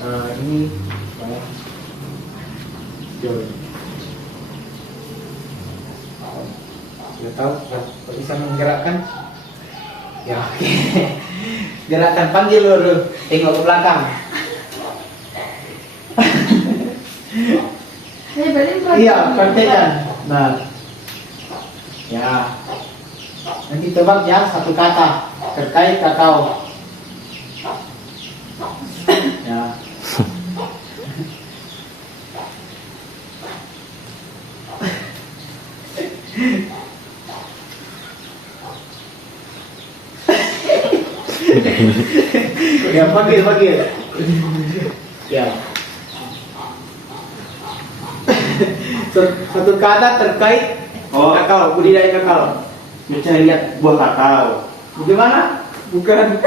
Ini join. Sudah tahu, sudah bisa menggerakkan. Ya, oke. Gerakan panggil dulu, tengok ke belakang. Iya, percaya. Nah, ya. Nanti tebak ya satu kata terkait kakao. Ya. Ya, panggil. Ya. Satu kata terkait kakao, budidaya kakao. Mencari lihat buah kakao. Gimana? Bukan.